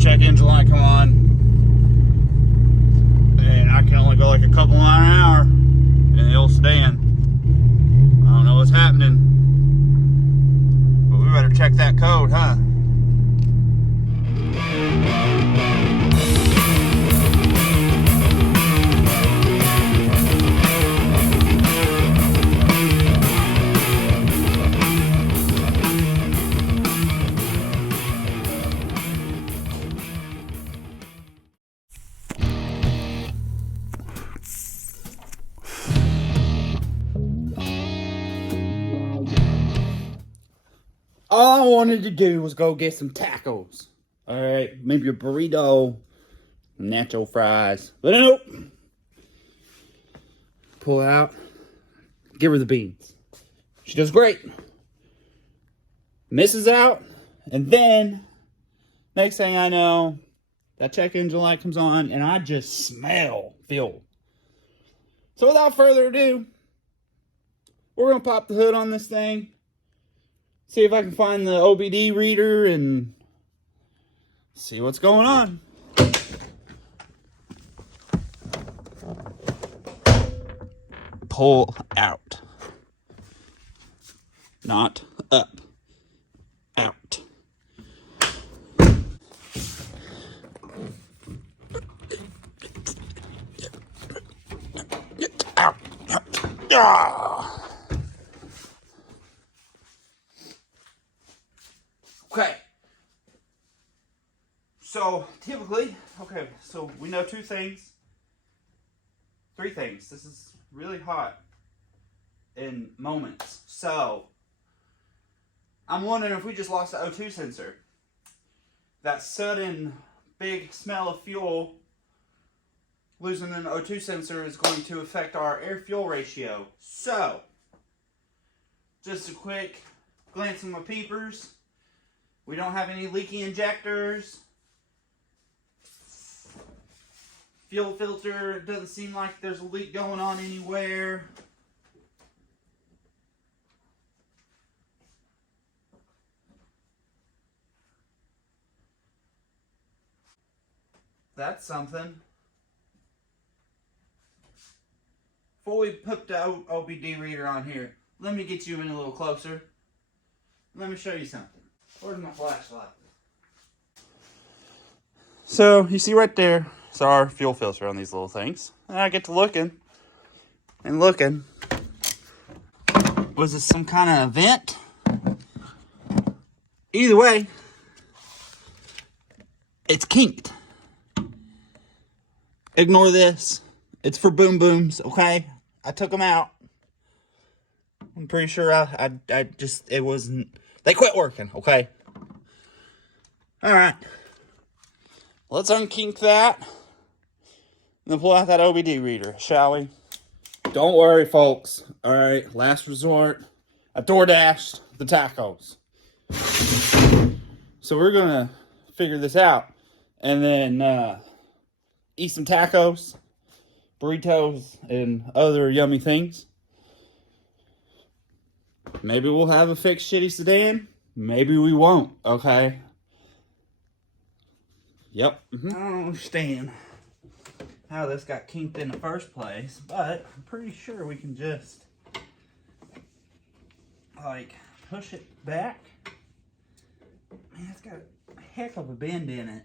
check engine light come on, and I can only go like a couple miles an hour in the old sedan. I don't know what's happening, but we better check that code, huh? All I wanted to do was go get some tacos. Alright, maybe a burrito, nacho fries. But nope. Pull out, give her the beans. She does great. Misses out, and then, next thing I know, that check engine light comes on, and I just smell fuel. So without further ado, we're going to pop the hood on this thing. See if I can find the OBD reader and see what's going on. Pull out. Not up. Out. Out. Ah. Okay, so typically, so we know three things. This is really hot in moments. So I'm wondering if we just lost the O2 sensor. That sudden big smell of fuel, losing an O2 sensor is going to affect our air-fuel ratio. So, just a quick glance at my peepers. We don't have any leaky injectors. Fuel filter, it doesn't seem like there's a leak going on anywhere. That's something. Before we put the OBD reader on here, let me get you in a little closer. Let me show you something. Where's my flashlight? So, you see right there, it's our fuel filter on these little things. And I get to looking, and looking. Was this some kind of vent? Either way, it's kinked. Ignore this. It's for boom booms, okay? I took them out. I'm pretty sure it wasn't, they quit working, okay? Alright. Let's unkink that. And then pull out that OBD reader, shall we? Don't worry, folks. Alright, last resort. I DoorDashed the tacos. So we're gonna figure this out. And then eat some tacos, burritos, and other yummy things. Maybe we'll have a fixed shitty sedan. Maybe we won't, okay? Yep. I don't understand how this got kinked in the first place, but I'm pretty sure we can just, like, push it back. Man, it's got a heck of a bend in it.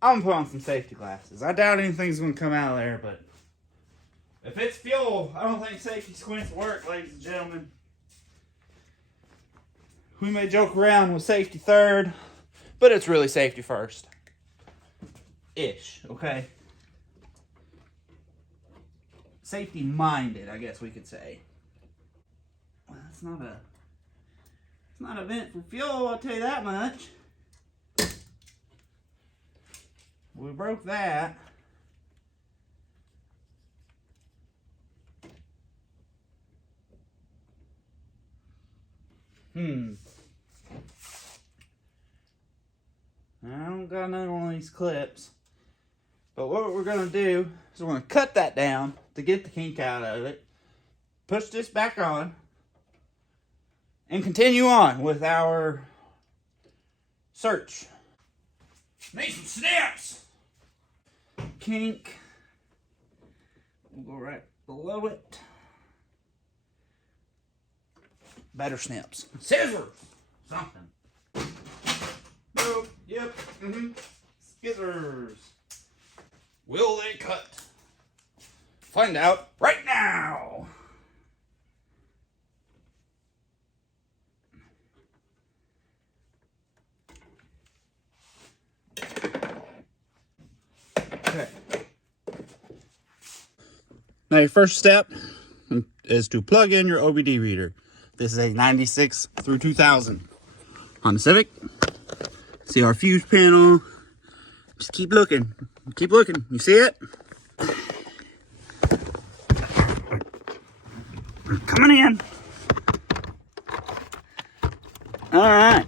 I'm gonna put on some safety glasses. I doubt anything's gonna come out of there, but if it's fuel, I don't think safety squints work, ladies and gentlemen. We may joke around with safety third, but it's really safety first. Ish, okay? Safety minded, I guess we could say. Well, it's not a vent for fuel, I'll tell you that much. We broke that. I don't got another one of these clips. But what we're going to do is we're going to cut that down to get the kink out of it. Push this back on. and continue on with our search. Need some snips. Kink. We'll go right below it. Better snips. Scissors. Something. Nope. Yep. Scissors. Will they cut? Find out right now. Okay. Now your first step is to plug in your OBD reader. This is a 96 through 2000 on the Civic. See our fuse panel. Just keep looking. Keep looking. You see it? Coming in. All right.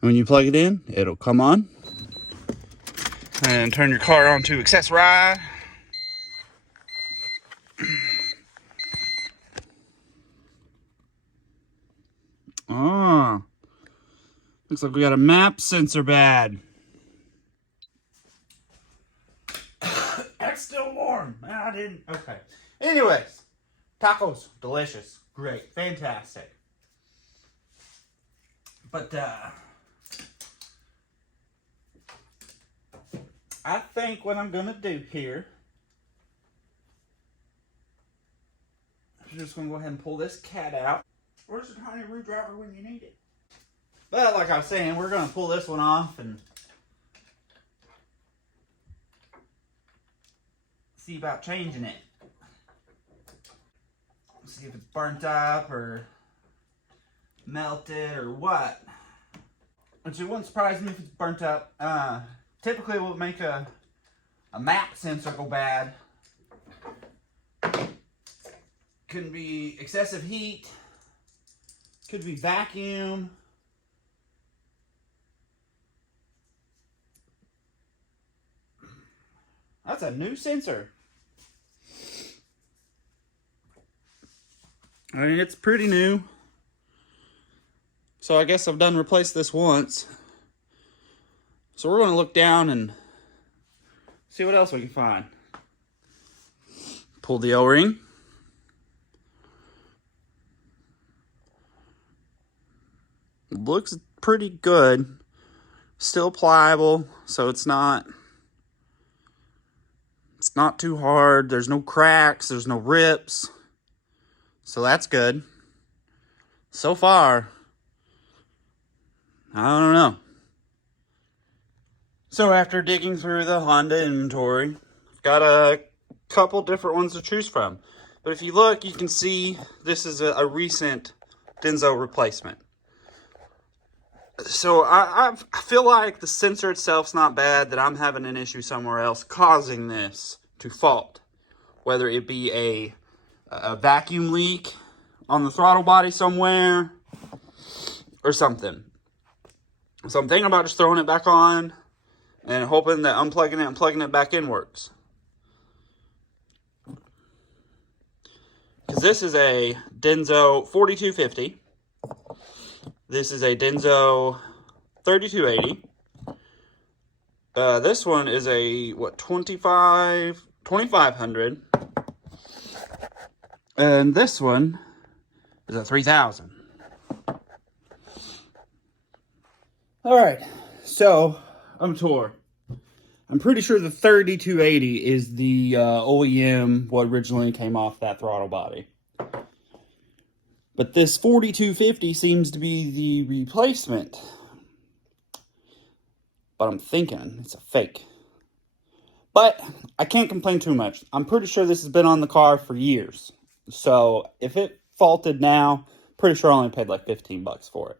When you plug it in, it'll come on. And turn your car on to accessorize. Oh, looks like we got a map sensor bad. That's still warm. I didn't. Okay. Anyways, tacos, delicious, great, fantastic. But I think what I'm gonna do here, I'm just gonna go ahead and pull this cat out. Where's the tiny screwdriver when you need it? But like I was saying, we're gonna pull this one off and see about changing it. See if it's burnt up or melted or what. Which it wouldn't surprise me if it's burnt up. Typically it will make a map sensor go bad. Could be excessive heat. Could be vacuum. That's a new sensor. I mean, it's pretty new. So I guess I've done replaced this once. So we're going to look down and see what else we can find. Pull the O-ring. Looks pretty good. Still pliable, so it's not too hard. There's no cracks, there's no rips. So that's good. So far, I don't know. So after digging through the Honda inventory, I've got a couple different ones to choose from. But if you look, you can see this is a recent Denso replacement. So I feel like the sensor itself's not bad, that I'm having an issue somewhere else causing this to fault. Whether it be a vacuum leak on the throttle body somewhere or something. So I'm thinking about just throwing it back on and hoping that unplugging it and plugging it back in works. Because this is a Denso 4250. This is a Denso 3280. This one is a, what, 2500. And this one is a 3000. Alright, so I'm torn. I'm pretty sure the 3280 is the OEM, what originally came off that throttle body. But this 4250 seems to be the replacement. But I'm thinking it's a fake. But I can't complain too much. I'm pretty sure this has been on the car for years. So if it faulted now, pretty sure I only paid like 15 bucks for it.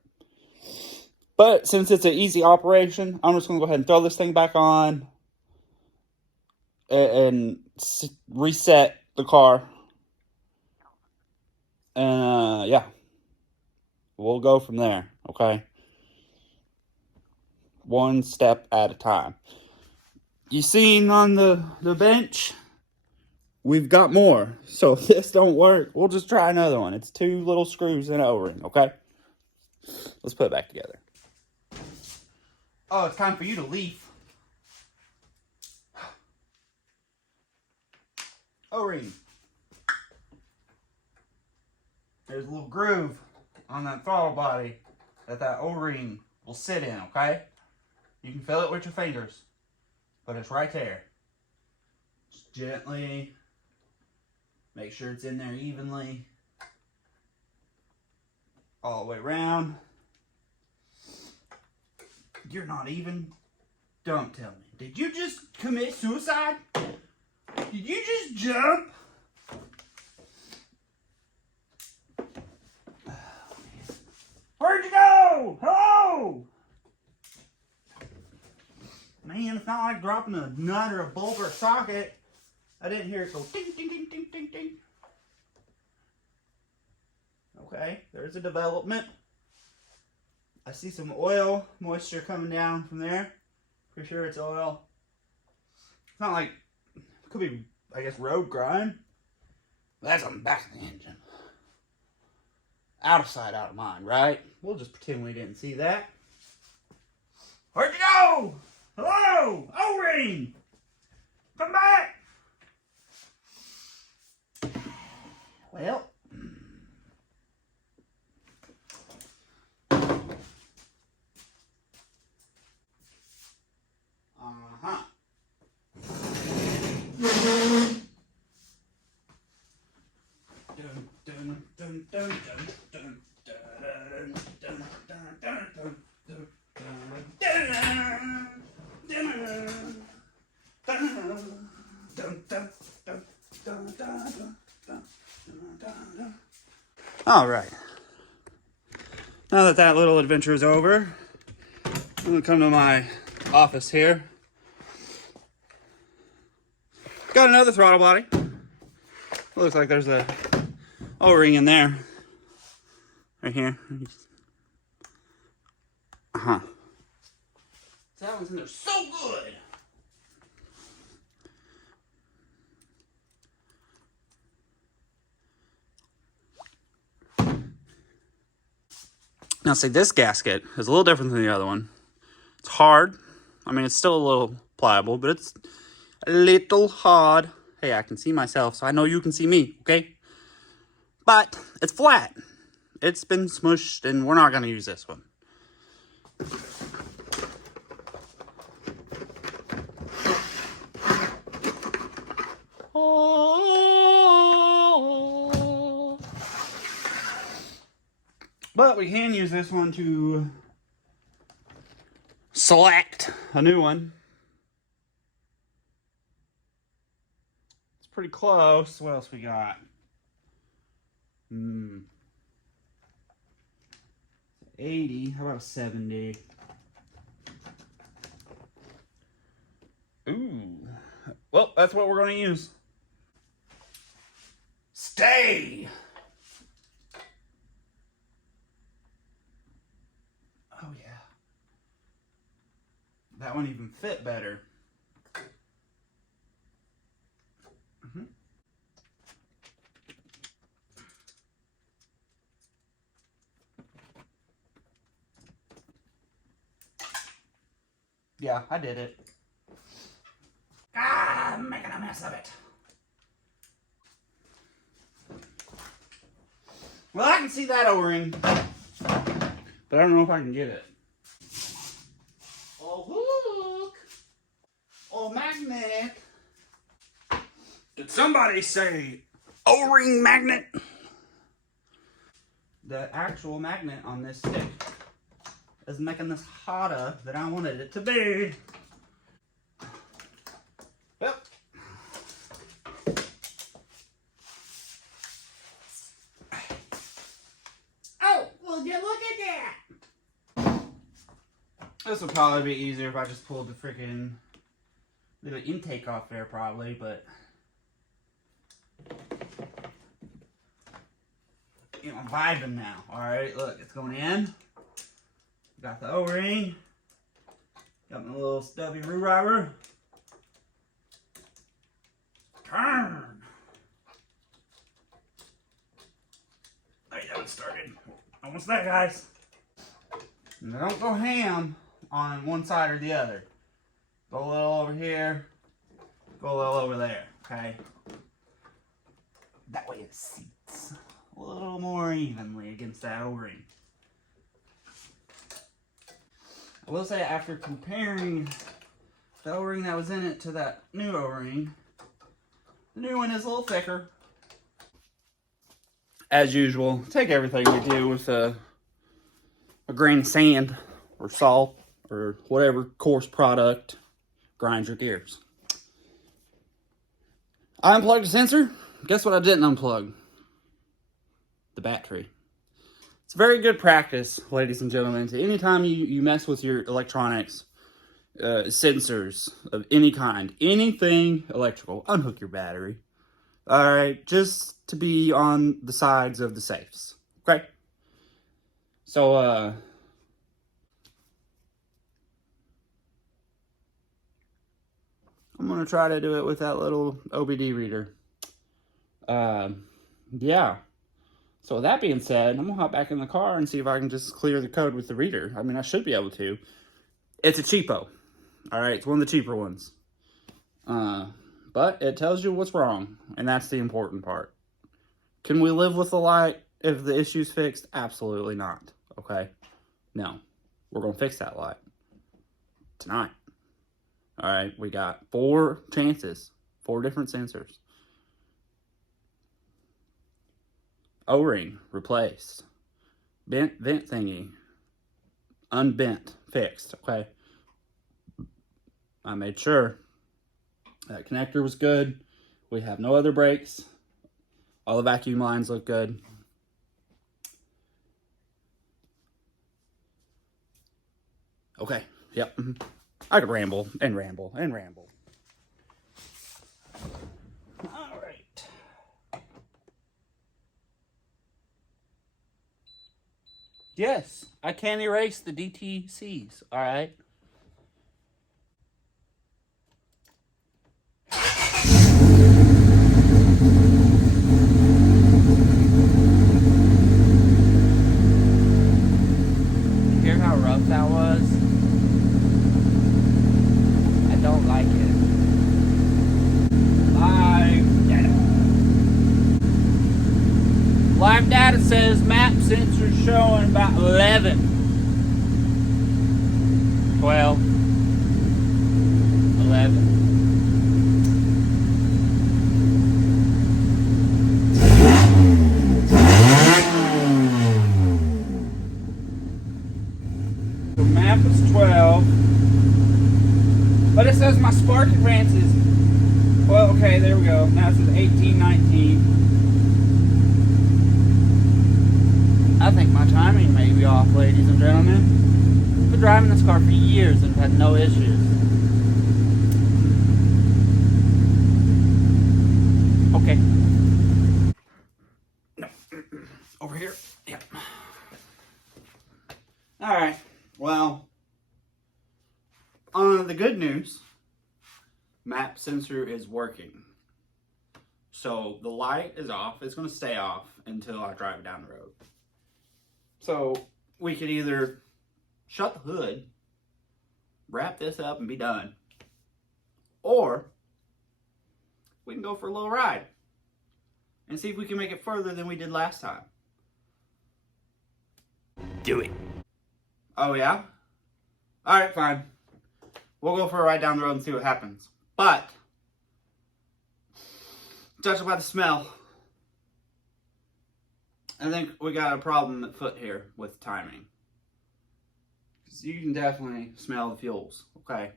But since it's an easy operation, I'm just going to go ahead and throw this thing back on and reset the car. Yeah, we'll go from there, okay? One step at a time. You seen on the bench? we've got more. So if this don't work, we'll just try another one. It's 2 little screws and an O-ring, okay? Let's put it back together. Oh, it's time for you to leave. O-ring. There's a little groove on that throttle body that O-ring will sit in, okay? You can feel it with your fingers, but it's right there. Just gently make sure it's in there evenly all the way around. You're not even. Don't tell me. Did you just commit suicide? Did you just jump? Where'd you go? Hello? Man, it's not like dropping a nut or a bolt or a socket. I didn't hear it go ding, ding, ding, ding, ding, ding. Okay, there's a development. I see some oil moisture coming down from there. Pretty sure it's oil. It's not like, it could be, I guess, road grime. That's on the back of the engine. Out of sight, out of mind, right? We'll just pretend we didn't see that. Where'd you go? Hello? O-ring! Come back! Well. Uh-huh. Dun, dun, dun, dun, dun, dun, dun, dun, dun, dun, dun, dun. All right. Now that that little adventure is over, I'm gonna come to my office here. Got another throttle body. Looks like there's a O-ring in there. Right here. Uh-huh. So that one's in there so good. Now see, this gasket is a little different than the other one. It's hard. I mean, it's still a little pliable, but it's a little hard. Hey, I can see myself, so I know you can see me, okay? But it's flat. It's been smushed, and we're not going to use this one. But we can use this one to select a new one. It's pretty close. What else we got? 80. How about 70? Ooh. Well, that's what we're going to use. Stay! Oh, yeah. That one even fit better. Yeah, I did it. Ah, I'm making a mess of it. Well, I can see that O-ring, but I don't know if I can get it. Oh, look! Oh, magnet! Did somebody say O-ring magnet? The actual magnet on this stick is making this hotter than I wanted it to be. Yep. Oh, will you look at that? This would probably be easier if I just pulled the freaking little intake off there, probably, but you know, I'm vibing now. All right, look, it's going in. Got the O-ring. Got my little stubby screwdriver. Turn. Almost there, guys. Now don't go ham on one side or the other. Go a little over here. Go a little over there, okay? That way it seats a little more evenly against that O-ring. I will say, after comparing the O-ring that was in it to that new O-ring, the new one is a little thicker. As usual, take everything we do with a grain of sand or salt or whatever coarse product grinds your gears. I unplugged the sensor. Guess what I didn't unplug? The battery. It's very good practice, ladies and gentlemen. Anytime you mess with your electronics, sensors of any kind, anything electrical, unhook your battery. Alright, just to be on the sides of the safes. Okay? So, I'm going to try to do it with that little OBD reader. Yeah. So with that being said, I'm going to hop back in the car and see if I can just clear the code with the reader. I mean, I should be able to. It's a cheapo. Alright, it's one of the cheaper ones. But it tells you what's wrong, and that's the important part. Can we live with the light if the issue's fixed? Absolutely not. Okay? No. We're going to fix that light tonight. Alright, we got 4 chances. 4 different sensors. O-ring, replaced. Bent vent thingy, unbent, fixed. Okay? I made sure that connector was good. We have no other breaks. All the vacuum lines look good. Okay, yep. I could ramble and ramble and ramble. All right. Yes, I can erase the DTCs, all right? Hear how rough that was? I don't like it. Live data says map sensor showing about 11, 12, 11. The map is 12, but it says my spark advances. Well, okay, there we go. Now it says 18, 19. I think my timing may be off, ladies and gentlemen. I've been driving this car for years and had no issues. Okay. No. Over here. Yep. Alright. Well, on the good news, map sensor is working. So the light is off. It's going to stay off until I drive it down the road. So we could either shut the hood, wrap this up and be done, or we can go for a little ride and see if we can make it further than we did last time. Do it. Oh yeah? Alright, fine. We'll go for a ride down the road and see what happens. But, judging by the smell, I think we got a problem at foot here with timing. Because you can definitely smell the fuels, okay?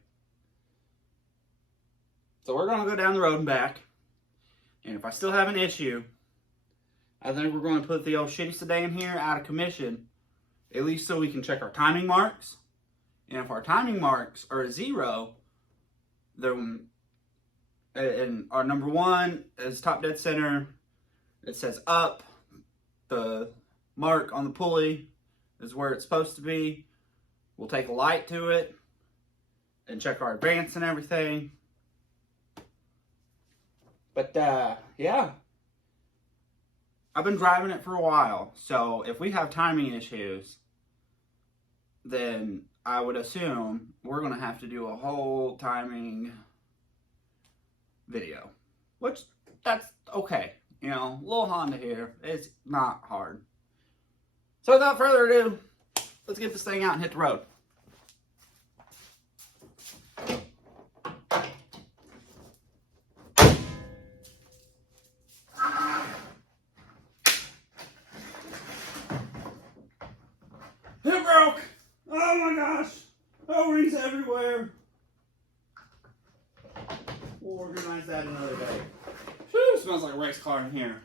So we're going to go down the road and back. And if I still have an issue, I think we're going to put the old shitty sedan here out of commission. At least so we can check our timing marks. And if our timing marks are a 0, then and our number 1 is top dead center. It says up. The mark on the pulley is where it's supposed to be. We'll take a light to it and check our advance and everything. But yeah, I've been driving it for a while, so if we have timing issues, then I would assume we're going to have to do a whole timing video, which that's okay. You know, little Honda here, it's not hard. So without further ado, let's get this thing out and hit the road. It broke! Oh my gosh! O-rings everywhere! We'll organize that another day. Whew, smells like a race car in here.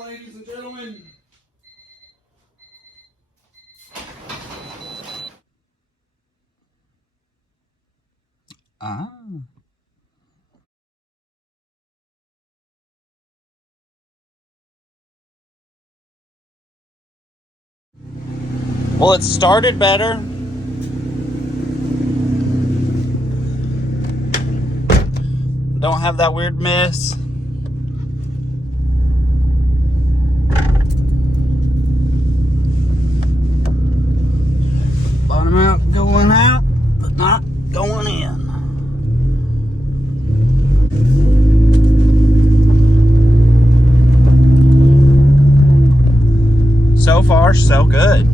Ladies and gentlemen. Ah. Well, it started better. Don't have that weird miss. Bottom out, going out, but not going in. So far, so good.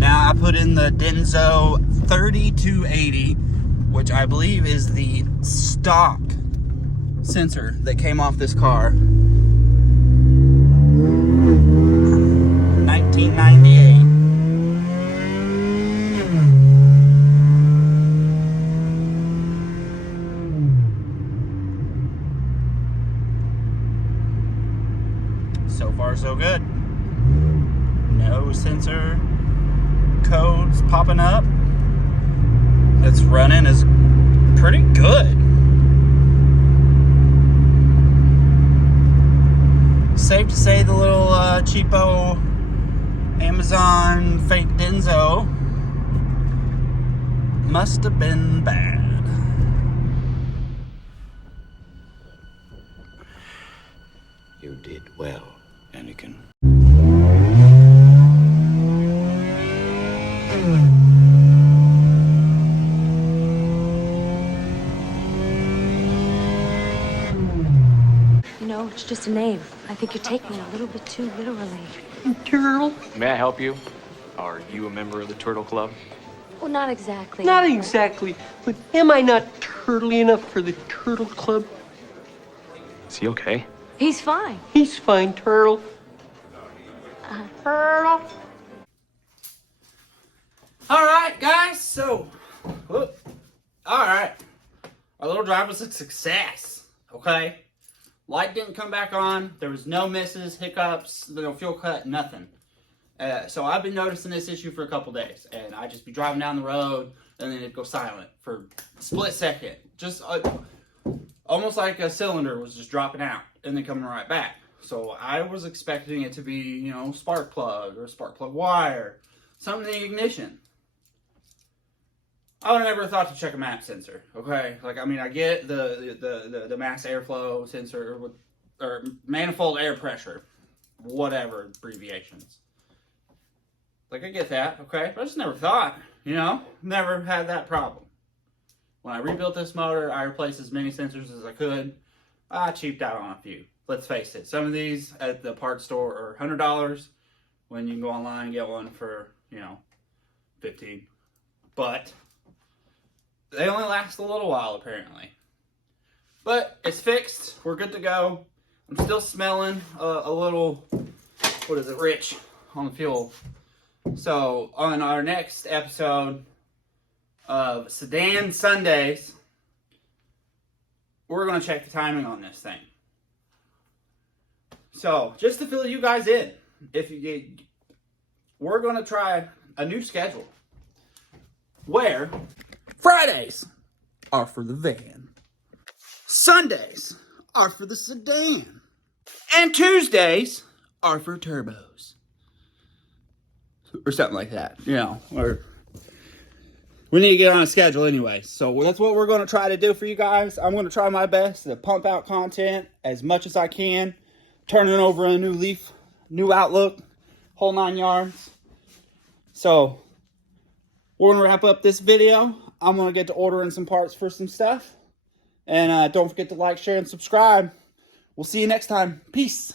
Now I put in the Denso 3280, which I believe is the stock sensor that came off this car. 1998. So far, so good. No sensor codes popping up. It's running is pretty good. Safe to say the little cheapo Amazon fake Denso must have been bad. You did well, Anakin. No, it's just a name. I think you're taking it a little bit too literally. Turtle? May I help you? Are you a member of the Turtle Club? Well, not exactly. Not exactly, but am I not turtly enough for the Turtle Club? Is he okay? He's fine. He's fine, Turtle. Turtle. All right, guys. So, all right, our little drive was a success. Okay, light didn't come back on. There was no misses, hiccups, no fuel cut, nothing. So I've been noticing this issue for a couple days, and I just be driving down the road, and then it'd go silent for a split second, just almost like a cylinder was just dropping out and then coming right back. So I was expecting it to be, you know, spark plug or spark plug wire, something in the ignition. I would have never thought to check a map sensor. Okay, like I mean, I get the mass airflow sensor with, or manifold air pressure, whatever abbreviations. Like I get that, okay, but I just never thought, you know, never had that problem. When I rebuilt this motor, I replaced as many sensors as I could. I cheaped out on a few. Let's face it, some of these at the parts store are $100 when you can go online and get one for, you know, $15. But they only last a little while apparently. But it's fixed. We're good to go. I'm still smelling a little, what is it, rich on the fuel. So on our next episode of Sedan Sundays, we're going to check the timing on this thing. So just to fill you guys in, we're going to try a new schedule where Fridays are for the van, Sundays are for the sedan, and Tuesdays are for turbos. Or something like that, you know, or we need to get on a schedule anyway. So that's what we're going to try to do for you guys. I'm going to try my best to pump out content as much as I can, turning over a new leaf, new outlook, whole 9 yards. So we're going to wrap up this video. I'm going to get to ordering some parts for some stuff. And don't forget to like, share, and subscribe. We'll see you next time. Peace.